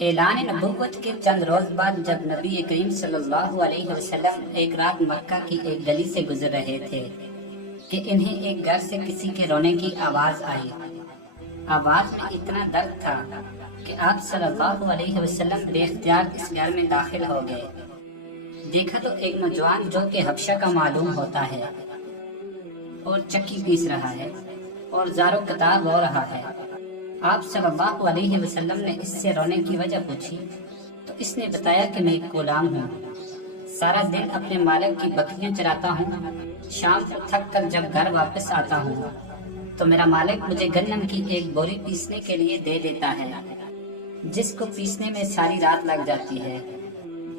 اعلان نبوت کے چند روز بعد جب نبی کریم صلی اللہ علیہ وسلم ایک رات مکہ کی ایک گلی سے گزر رہے تھے کہ انہیں ایک گھر سے کسی کے رونے کی آواز آئی۔ آواز میں اتنا درد تھا کہ آپ صلی اللہ علیہ وسلم بے اختیار اس گھر میں داخل ہو گئے۔ دیکھا تو ایک نوجوان جو کہ حبشہ کا معلوم ہوتا ہے اور چکی پیس رہا ہے اور زارو قطار رو رہا ہے۔ آپ صلی اللہ علیہ وسلم نے اس سے رونے کی وجہ پوچھی تو اس نے بتایا کہ میں ایک غلام ہوں، سارا دن اپنے مالک کی بکریاں چراتا ہوں، شام کو تھک کر جب گھر واپس آتا ہوں تو میرا مالک مجھے گندم کی ایک بوری پیسنے کے لیے دے دیتا ہے، جس کو پیسنے میں ساری رات لگ جاتی ہے۔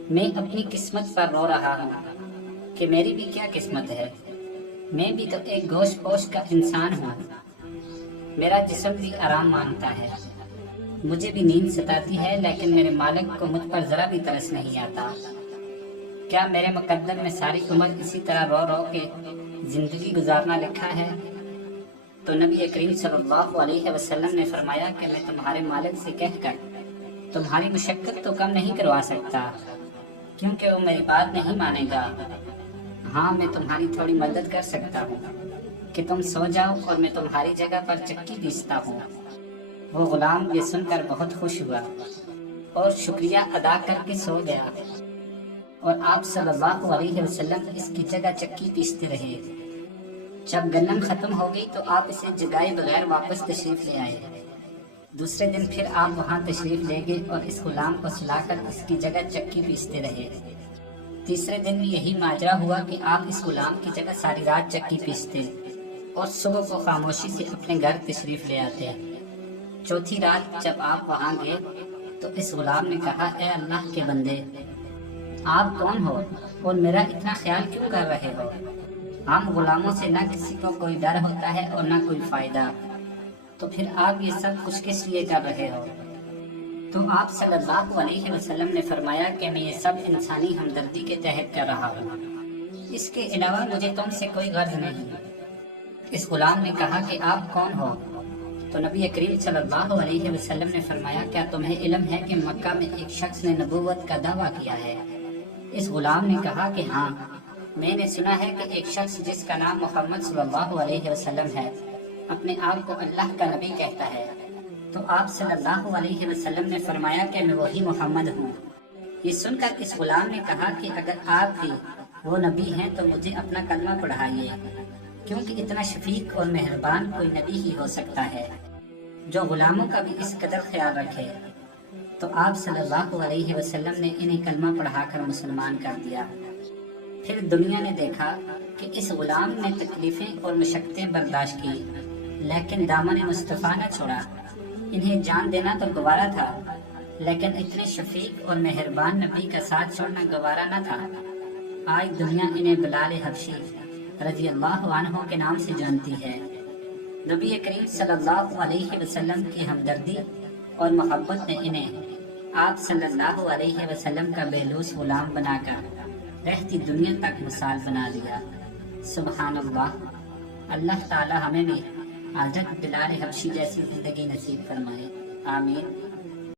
میں اپنی قسمت پر رو رہا ہوں کہ میری بھی کیا قسمت ہے، میں بھی تو ایک گوشت پوش کا انسان ہوں، میرا جسم بھی آرام مانگتا ہے، مجھے بھی نیند ستاتی ہے، لیکن میرے مالک کو مجھ پر ذرا بھی ترس نہیں آتا۔ کیا میرے مقدر میں ساری عمر اسی طرح رو رو کے زندگی گزارنا لکھا ہے؟ تو نبی کریم صلی اللہ علیہ وسلم نے فرمایا کہ میں تمہارے مالک سے کہہ کر تمہاری مشقت تو کم نہیں کروا سکتا، کیونکہ وہ میری بات نہیں مانے گا۔ ہاں، میں تمہاری تھوڑی مدد کر سکتا ہوں کہ تم سو جاؤ اور میں تمہاری جگہ پر چکی پیستا ہوں۔ وہ غلام یہ سن کر بہت خوش ہوا اور شکریہ ادا کر کے سو گیا، اور آپ صلی اللہ علیہ وسلم اس کی جگہ چکی پیستے رہے۔ جب گندم ختم ہو گئی تو آپ اسے جگائے بغیر واپس تشریف لے آئے۔ دوسرے دن پھر آپ وہاں تشریف لے گئے اور اس غلام کو سلا کر اس کی جگہ چکی پیستے رہے۔ تیسرے دن بھی یہی ماجرا ہوا کہ آپ اس غلام کی جگہ ساری رات چکی پیستے اور صبح کو خاموشی سے اپنے گھر تشریف لے آتے۔ چوتھی رات جب آپ وہاں گئے تو اس غلام نے کہا، اے اللہ کے بندے، آپ کون ہو اور میرا اتنا خیال کیوں کر رہے ہو؟ عام غلاموں سے نہ کسی کو کوئی ڈر ہوتا ہے اور نہ کوئی فائدہ، تو پھر آپ یہ سب کچھ کس لیے کر رہے ہو؟ تو آپ صلی اللہ علیہ وسلم نے فرمایا کہ میں یہ سب انسانی ہمدردی کے تحت کر رہا ہوں، اس کے علاوہ مجھے تم سے کوئی غرض نہیں۔ اس غلام نے کہا کہ آپ کون ہو؟ تو نبی کریم صلی اللہ علیہ وسلم نے فرمایا، کیا تمہیں علم ہے کہ مکہ میں ایک شخص نے نبوت کا دعویٰ کیا ہے؟ اس غلام نے کہا کہ ہاں، میں نے سنا ہے کہ ایک شخص جس کا نام محمد صلی اللہ علیہ وسلم ہے اپنے آپ کو اللہ کا نبی کہتا ہے۔ تو آپ صلی اللہ علیہ وسلم نے فرمایا کہ میں وہی محمد ہوں۔ یہ سن کر اس غلام نے کہا کہ اگر آپ بھی وہ نبی ہیں تو مجھے اپنا کلمہ پڑھائیے، کیونکہ اتنا شفیق اور مہربان کوئی نبی ہی ہو سکتا ہے جو غلاموں کا بھی اس قدر خیال رکھے۔ تو آپ صلی اللہ علیہ وسلم نے انہیں کلمہ پڑھا کر مسلمان کر دیا۔ پھر دنیا نے دیکھا کہ اس غلام نے تکلیفیں اور مشقتیں برداشت کی، لیکن دامن مصطفیٰ نہ چھوڑا۔ انہیں جان دینا تو گوارا تھا، لیکن اتنے شفیق اور مہربان نبی کا ساتھ چھوڑنا گوارا نہ تھا۔ آج دنیا انہیں بلال حبشی رضی اللہ عنہ کے نام سے جانتی ہے۔ نبی کریم صلی اللہ علیہ وسلم کی ہمدردی اور محبت نے انہیں آپ صلی اللہ علیہ وسلم کا بے لوث غلام بنا کر رہتی دنیا تک مثال بنا دیا۔ سبحان اللہ۔ اللہ تعالی ہمیں بھی حضرت بلال حبشی جیسی زندگی نصیب فرمائے، آمین۔